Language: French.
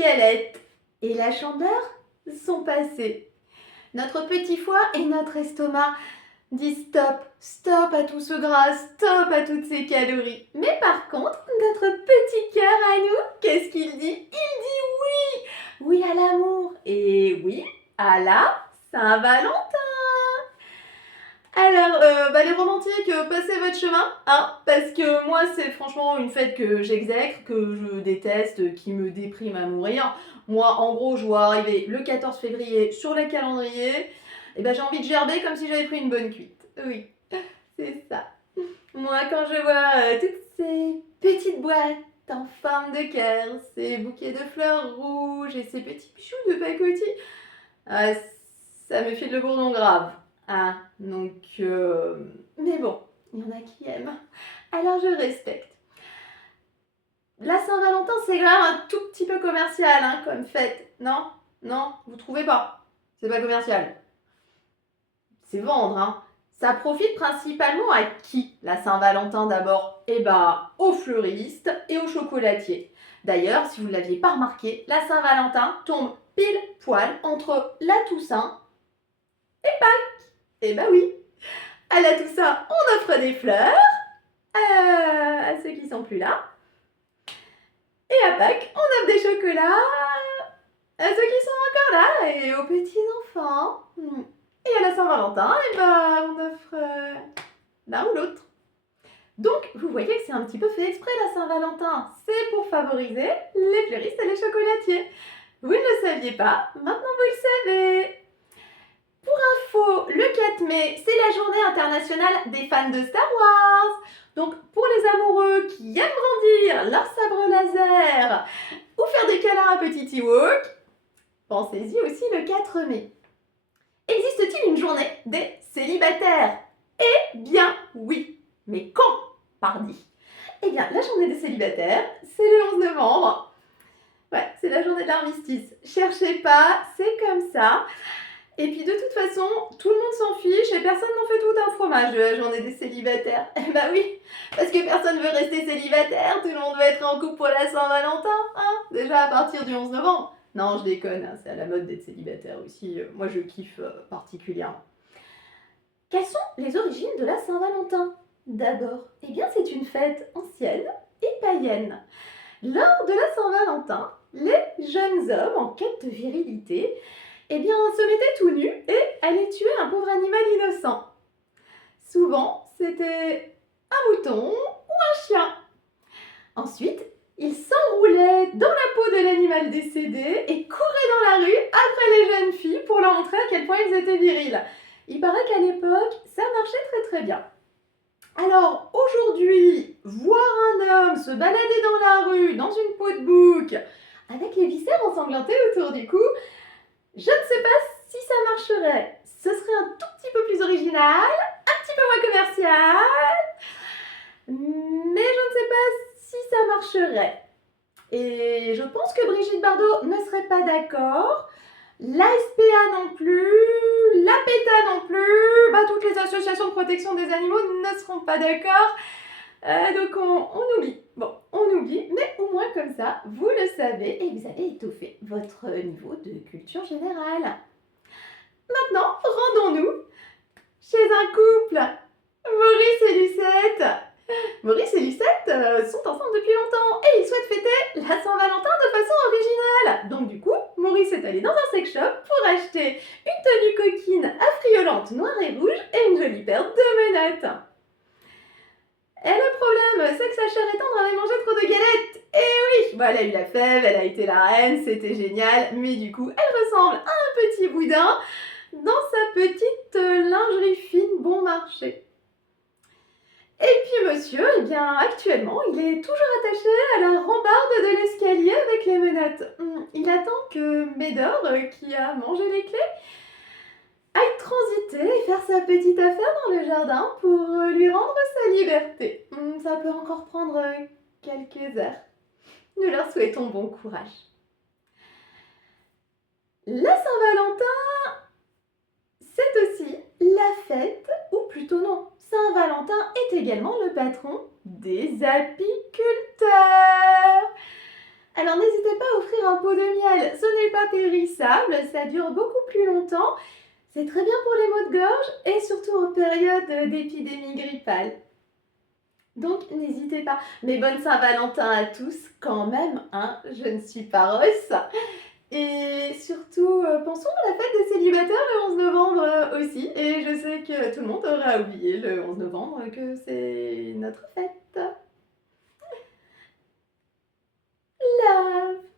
galettes et la chandeur sont passées. Notre petit foie et notre estomac disent stop, stop à tout ce gras, stop à toutes ces calories. Mais par contre, notre petit cœur à nous, qu'est-ce qu'il dit? Il dit oui, oui à l'amour et oui à la Saint-Valentin. Alors, les romantiques, passez votre chemin, hein, parce que moi, c'est franchement une fête que j'exècre, que je déteste, qui me déprime à mourir. Moi, en gros, je vois arriver le 14 février sur le calendrier, et ben j'ai envie de gerber comme si j'avais pris une bonne cuite. Oui, c'est ça. Moi, quand je vois toutes ces petites boîtes en forme de cœur, ces bouquets de fleurs rouges et ces petits bijoux de pacotille, ça me file le bourdon grave. Ah, donc, mais bon, il y en a qui aiment. Alors je respecte. La Saint-Valentin, c'est quand même un tout petit peu commercial, hein, comme fête. Non? Non? Vous trouvez pas? C'est pas commercial. C'est vendre, hein. Ça profite principalement à qui, la Saint-Valentin d'abord? Eh ben, aux fleuristes et aux chocolatiers. D'ailleurs, si vous ne l'aviez pas remarqué, la Saint-Valentin tombe pile poil entre la Toussaint et Pâques. Eh ben oui. À la Toussaint, on offre des fleurs à ceux qui sont plus là. Et à Pâques, on offre des chocolats à ceux qui sont encore là et aux petits enfants. Et à la Saint-Valentin, eh ben, on offre l'un ou l'autre. Donc, vous voyez que c'est un petit peu fait exprès la Saint-Valentin. C'est pour favoriser les fleuristes et les chocolatiers. Vous ne le saviez pas, maintenant vous le savez. Pour info, le 4 mai, c'est la journée internationale des fans de Star Wars. Donc, pour les amoureux qui aiment brandir leur sabre laser ou faire des câlins à petit Ewok, pensez-y aussi le 4 mai. Existe-t-il une journée des célibataires? Eh bien, oui. Mais quand, pardi? Eh bien, la journée des célibataires, c'est le 11 novembre. Ouais, c'est la journée de l'armistice. Cherchez pas, c'est comme ça. Et puis de toute façon, tout le monde s'en fiche et personne n'en fait tout un fromage de la journée des célibataires. Eh bah oui, parce que personne veut rester célibataire, tout le monde veut être en couple pour la Saint-Valentin, hein, déjà à partir du 11 novembre. Non, je déconne, hein, c'est à la mode d'être célibataire aussi, moi je kiffe particulièrement. Quelles sont les origines de la Saint-Valentin? D'abord, eh bien c'est une fête ancienne et païenne. Lors de la Saint-Valentin, les jeunes hommes en quête de virilité se mettaient tout nus et allaient tuer un pauvre animal innocent. Souvent, c'était un mouton ou un chien. Ensuite, ils s'enroulaient dans la peau de l'animal décédé et couraient dans la rue après les jeunes filles pour leur montrer à quel point ils étaient virils. Il paraît qu'à l'époque, ça marchait très très bien. Alors aujourd'hui, voir un homme se balader dans la rue, dans une peau de bouc, avec les viscères ensanglantées autour du cou, je ne sais pas si ça marcherait. Ce serait un tout petit peu plus original, un petit peu moins commercial, mais je ne sais pas si ça marcherait. Et je pense que Brigitte Bardot ne serait pas d'accord, la SPA non plus, la PETA non plus, toutes les associations de protection des animaux ne seront pas d'accord. Donc on oublie. Bon, on oublie, mais au moins comme ça, vous le savez et vous allez étoffer votre niveau de culture générale. Maintenant, rendons-nous chez un couple, Maurice et Lucette. Maurice et Lucette sont ensemble depuis longtemps et ils souhaitent fêter la Saint-Valentin de façon originale. Donc du coup, Maurice est allé dans un sex shop pour acheter une tenue coquine affriolante noire et rouge et une jolie paire de menottes. Et le problème, c'est que sa chère et tendre avait mangé trop de galettes. Et oui, elle a eu la fève, elle a été la reine, c'était génial, mais du coup, elle ressemble à un petit boudin dans sa petite lingerie fine bon marché. Et puis monsieur, actuellement, il est toujours attaché à la rambarde de l'escalier avec les menottes. Il attend que Médor, qui a mangé les clés, aille transiter et faire sa petite affaire dans le jardin pour lui rendre sa liberté. Ça peut encore prendre quelques heures. Nous leur souhaitons bon courage. La Saint-Valentin, c'est aussi la fête, ou plutôt non, Saint-Valentin est également le patron des apiculteurs. Alors n'hésitez pas à offrir un pot de miel, ce n'est pas périssable, ça dure beaucoup plus longtemps, c'est très bien pour les maux de gorge et surtout en période d'épidémie grippale. Donc n'hésitez pas. Mais bonne Saint-Valentin à tous quand même, hein, je ne suis pas russe. Et surtout, pensons à la fête des célibataires le 11 novembre aussi. Et je sais que tout le monde aura oublié le 11 novembre que c'est notre fête. Love.